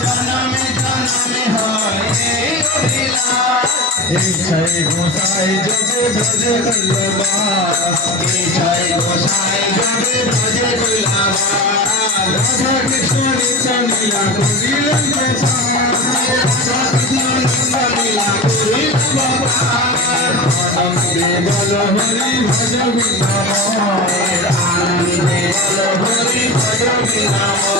জনমে জনমে হয় ইচ্ছাই গোসাই যোগে ভজে কল্লবাস ইচ্ছাই গোসাই যোগে ভজে কল্লবাস রাধা কৃষ্ণ নিত্য লীলা করিলেন প্রসাদ রাধা কৃষ্ণ নিত্য লীলা করিলেন প্রসাদ আনন্দে বল হরি ভজ বৃন্দাবন আনন্দে বল হরি ভজ বৃন্দাবন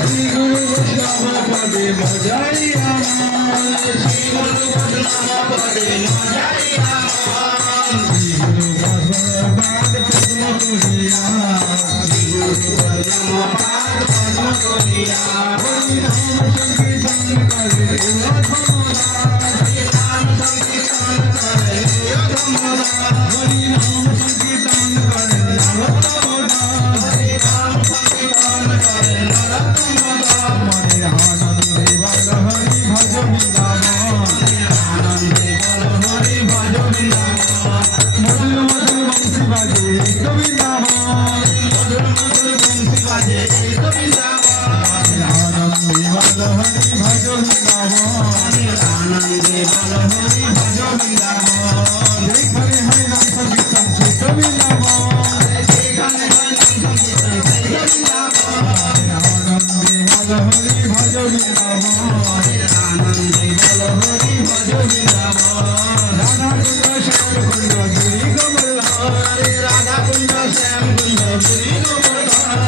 শ্রী গুরু বৈষ্ণব পদে ভজাই আমার শ্রী গুরু বৈষ্ণব পদে ভজাই আমার শ্রী গুরু বৈষ্ণব পদ্ম করিয়া শ্রী গুরু বৈষ্ণব পদ্ম করিয়া হরি নাম সংকীর্তন করে হরি নাম সংকীর্তন করে হরি নাম সংকীর্তন করে হরি নাম সংকীর্তন করে মনে আনন্দে বল হরি ভজ বৃন্দাবন আনন্দে বল হরি ভজ বৃন্দাবন মধুর মধুর বংশী বাজে গোবিন্দাবন মধুর মধুর বংশী বাজে গোবিন্দাবন আনন্দে বল হরি ভজ বৃন্দাবন আনন্দে বল হরি ভজ বৃন্দাবন যেখানে হয় নাম সংকীর্তন সেই গোবিন্দাবন যেখানে হয় নাম সংকীর্তন সেই গোবিন্দাবন আনন্দে বল হরি ভজ বৃন্দাবন আনন্দে বল হরি ভজ বৃন্দাবন রাধা কুঞ্জ শ্যাম কুঞ্জ গিরি গোবর্ধন রাধা কুঞ্জ শ্যাম কুঞ্জ গিরি গোবর্ধন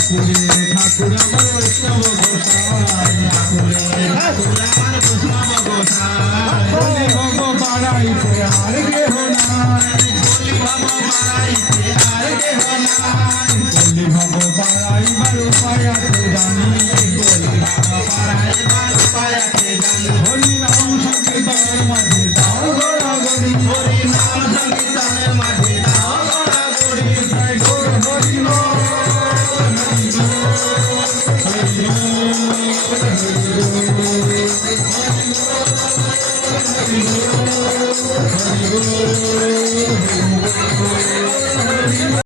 আকুলে ঠাকুর আমার বৈষ্ণব গোসাই আকুলে ঠাকুর আমার বৈষ্ণব গোসাই বলি ভব বাড়াইতে আর কেহ নাই বলি ভব বাড়াইতে আর কেহ নাই বলি ভব বাড়াইবার উপায় আছে জানি বলি ভব বাড়াইবার উপায় আছে জানি হরি নাম সংকীর্তনের মাঝে দাও গড়াগড়ি হরি নাম সংকীর্তনের মাঝে দাও গড়াগড়ি জয় গৌর হরি নাম হরি